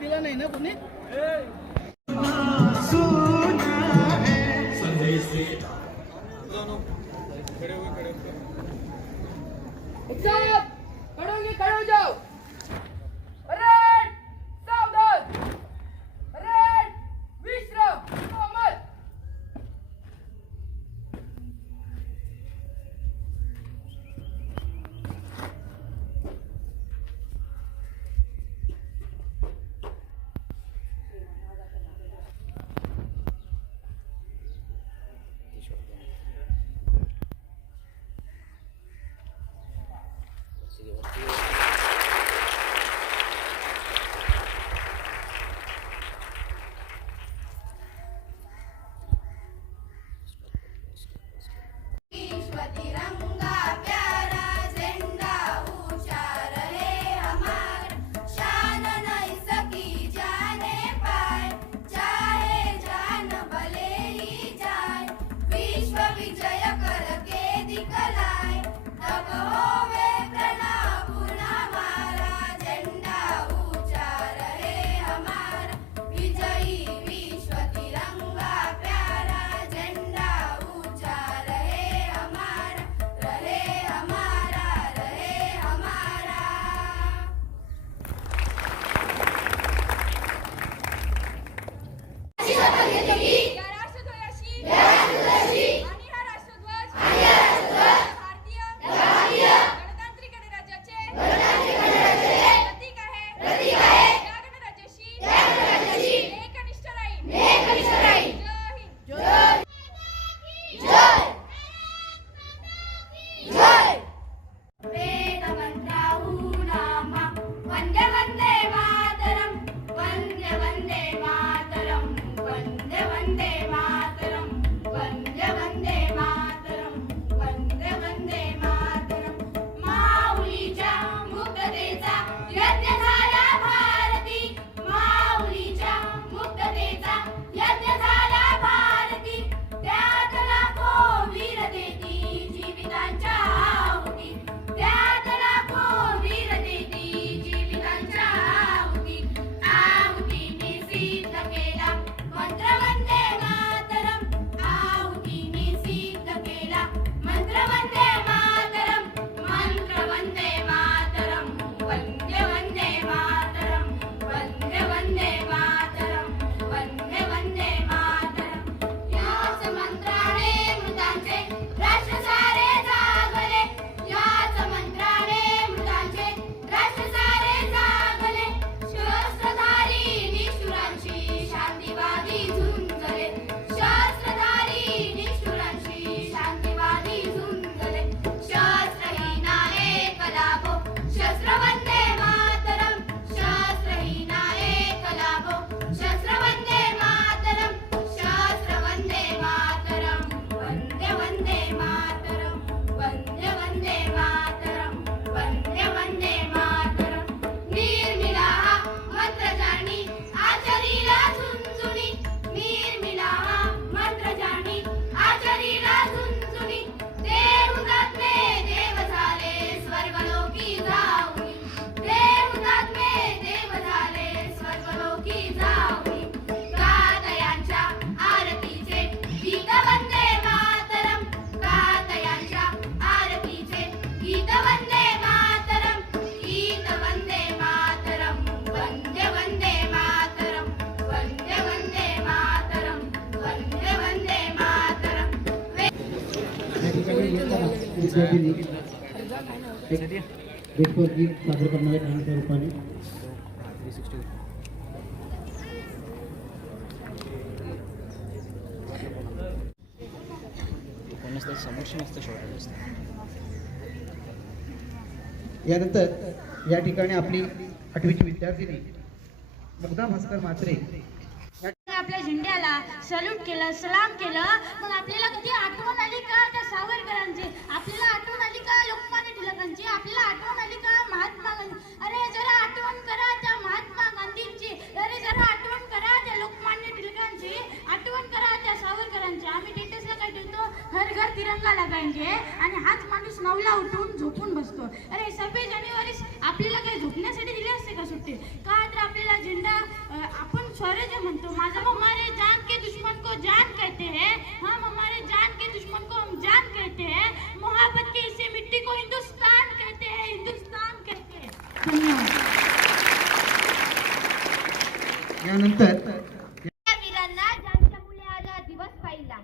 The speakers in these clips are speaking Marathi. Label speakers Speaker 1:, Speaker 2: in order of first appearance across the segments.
Speaker 1: दिला नाही ना कोणी
Speaker 2: संजय Sige, sige. विद्यार्थ्यांनी एक देशभर गीत सादर करणार आहे रूपाने यानंतर या ठिकाणी आपली आठवीची विद्यार्थिनी मुग्धा भास्कर
Speaker 3: मात्रे सल्यूट केलं सलाम केलं. मग आपल्याला कधी आठवण आली का त्या सावरकरांची? आपल्याला आठवण आली का लोकमान्य टिळकांची? आपल्याला आठवण आली का महात्मा गांधी? अरे जरा आठवण करा त्या महात्मा गांधींची. अरे जरा आठवण करा त्या लोकमान्य टिळकांची. आठवण करा त्या सावरकरांची. आम्ही डेटेसला काय ठेवतो? घर घर तिरंगा लागायचे आणि हाच माणूस नवला उठून झोपून बसतो. अरे सव्वीस जानेवारी आपल्याला काही झोपण्यासाठी दिली असते का सुट्टी? का तर आपल्याला झेंडा म्हणतो माझा हमारे जान के दुश्मन को जान कहते हैं हम हमारे जान के दुश्मन को हम जान कहते हैं मोहब्बत की इसी मिट्टी को हिंदुस्तान कहते हैं हिंदुस्तान कहते हैं। धन्यवाद।
Speaker 4: यानंतर
Speaker 5: त्या वीरांना ज्यांच्यामुळे आज दिवस पाहिला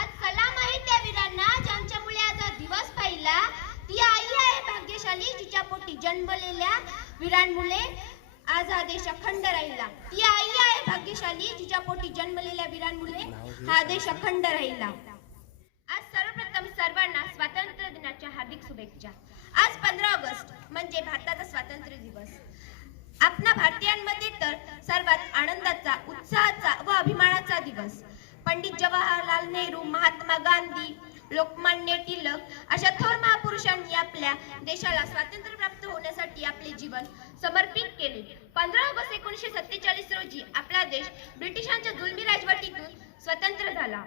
Speaker 5: आज सलाम आहे त्या वीरांना ज्यांच्यामुळे आज दिवस पाहिला ती आई आहे भाग्यशाली जिच्या पोटी जन्मलेल्या वीरांमुळे। आज हा देश अखंड राहिला. ती आई आहे भाग्यशाली जिच्या पोटी जन्मलेल्या वीरांमुळे हा देश अखंड राहिला. आज सर्वप्रथम सर्वांना स्वातंत्र्य दिनाच्या हार्दिक शुभेच्छा. आज पंधरा ऑगस्ट म्हणजे भारताचा स्वातंत्र्य दिवस. आपणा भारतीयांमध्ये तर सर्वात आनंदाचा उत्साहाचा व अभिमानाचा दिवस. पंडित जवाहरलाल नेहरू महात्मा गांधी लोकमान्य टिळक अशा थोर महापुरुषांनी आपल्या देशाला स्वातंत्र्य प्राप्त होण्यासाठी आपले जीवन समर्पित केले. पंधरा ऑगस्ट एकोणीसशे सत्तेचाळीस रोजी आपला देश ब्रिटिशांच्या जुलमी राजवटीतून स्वतंत्र झाला.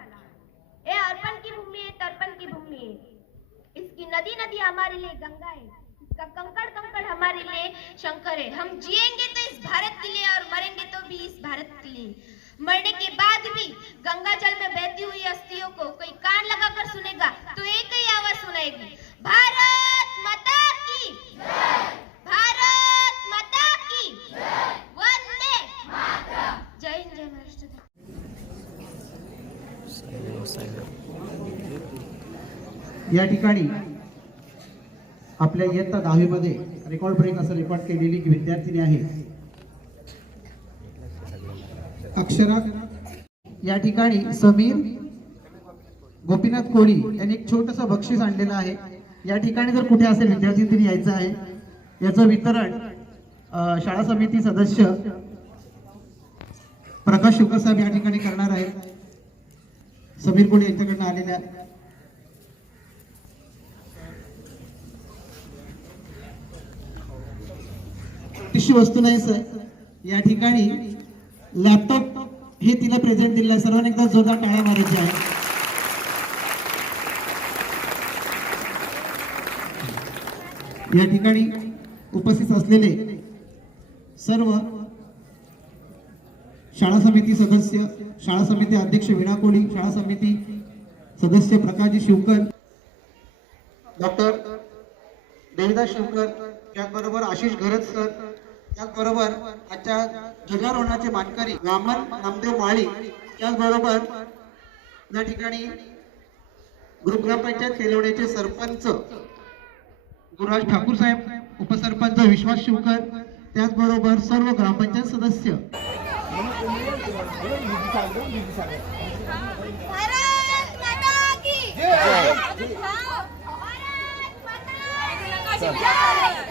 Speaker 5: ये अर्पण की भूमि है तर्पण की भूमि है इसकी नदी नदी हमारे लिए गंगा है. इसका कंकड़ कंकड़ हमारे लिए शंकर है. हम जिएंगे तो इस भारत के लिए और मरेंगे तो भी इस भारत के लिए. मरने के बाद भी गंगा जल में बहती हुई अस्थियों को कोई
Speaker 4: या ठिकाणी आपल्या इयत्ता दहावीमध्ये रेकॉर्ड ब्रेक असं रेकॉर्ड केलेली विद्यार्थिनी आहे अक्षरा. या ठिकाणी समीर गोपीनाथ कोळी यांनी एक छोटस बक्षीस आणलेलं आहे. या ठिकाणी जर कुठे असेल विद्यार्थी तरी यायचं आहे याचं वितरण शाळा समिती सदस्य प्रकाश शुक्ल साहेब या ठिकाणी करणार आहेत. समीर कोळी यांच्याकडनं आलेल्या छोटीशी वस्तू नाही सर. या ठिकाणी लॅपटॉप हे तिला प्रेझेंट दिलेलं आहे. सर्वांनी एकदा जोरदार टाळ्या मारायची आहे. या ठिकाणी उपस्थित असलेले सर्व शाळा समिती सदस्य शाळा समिती अध्यक्ष विणा कोळी शाळा समिती सदस्य प्रकाशजी शिवकर डॉक्टर देविदास शिवकर त्याचबरोबर आशिष घरत सर त्याचबरोबर आजच्या ध्वजारोहणाचे मानकरी वामन नामदेव माळी त्याचबरोबर या ठिकाणी ग्रुप ग्रामपंचायत सरपंच गुरुराज ठाकूर साहेब उपसरपंच विश्वास शिवकर त्याचबरोबर सर्व ग्रामपंचायत सदस्य.
Speaker 5: भारत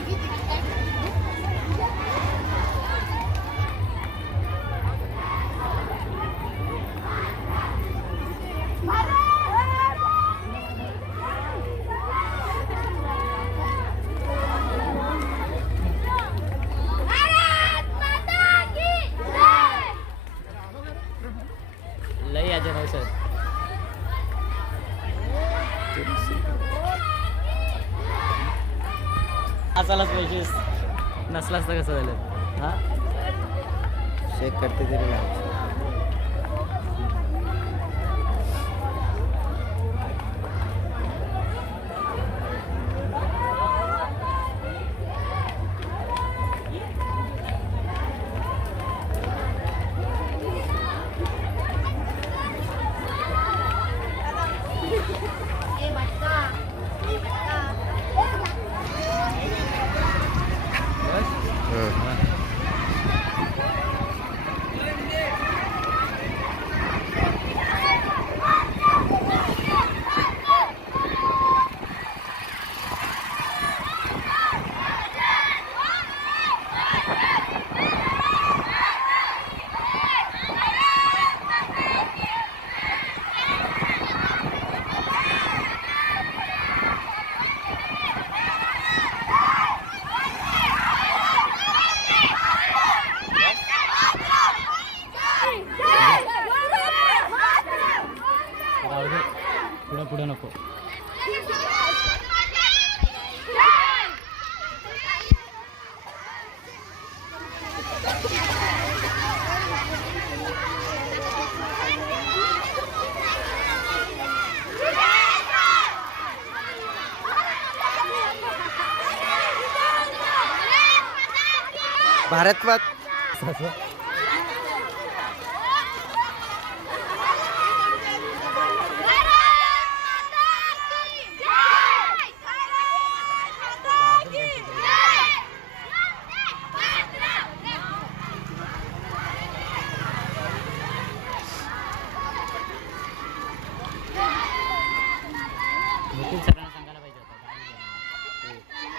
Speaker 1: असालाच पाहिजे नसलाच तर कसं झालं? हा? शेक करते तरी नाही
Speaker 6: भारत मात
Speaker 1: निखिल सरांना सांगायला पाहिजे होतं गाडी घेऊन.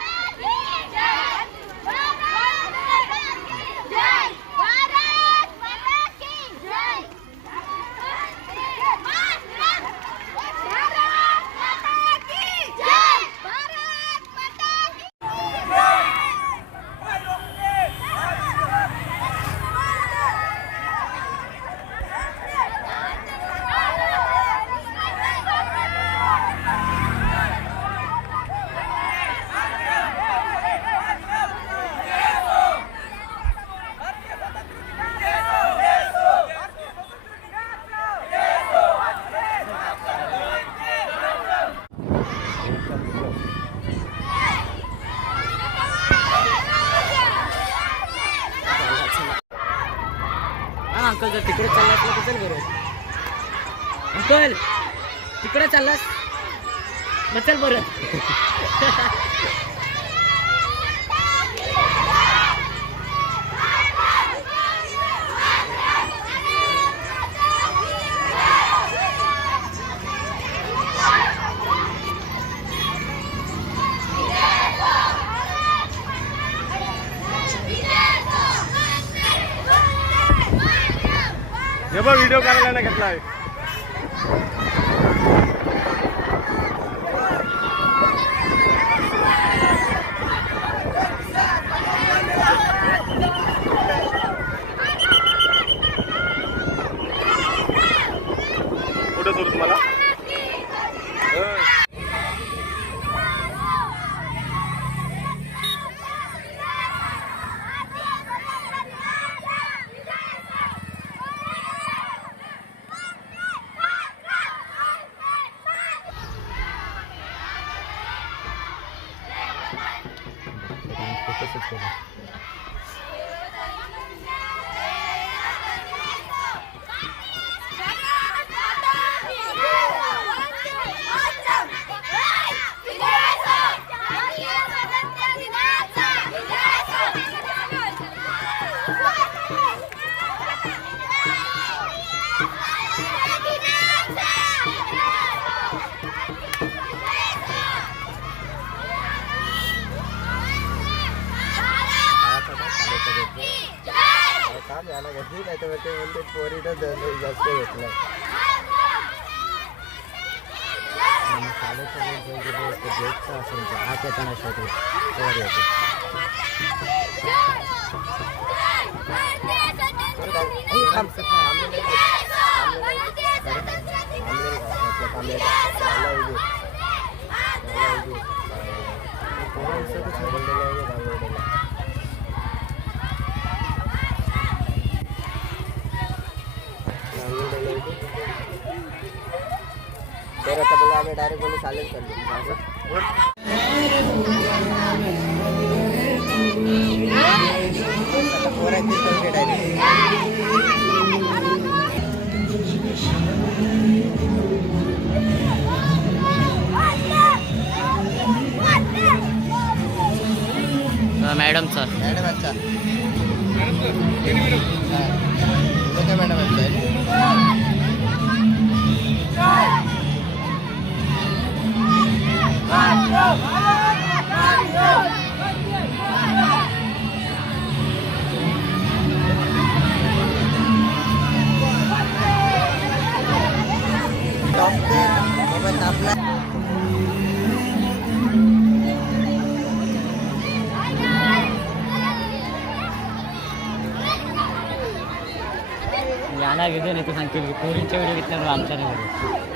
Speaker 1: हा अंकल जर तिकडे चालला असला तर चल बरं अंकल तिकडे चाललास? मग चल बरं.
Speaker 6: हे बघ व्हिडिओ करायला नाही घेतलाय 对吧？नाही तर ते म्हणते पोरीनं जास्त घेतलं
Speaker 1: आत येताना शोधू वर येतो
Speaker 6: तर आता बोला आम्ही डायरेक्ट बोलू चालेल चाललो डायरेक्ट
Speaker 1: याला व्हिडिओ नाही तू सांगतील की पोरींच्या व्हिडिओ घेतल्यावर आमच्या नाही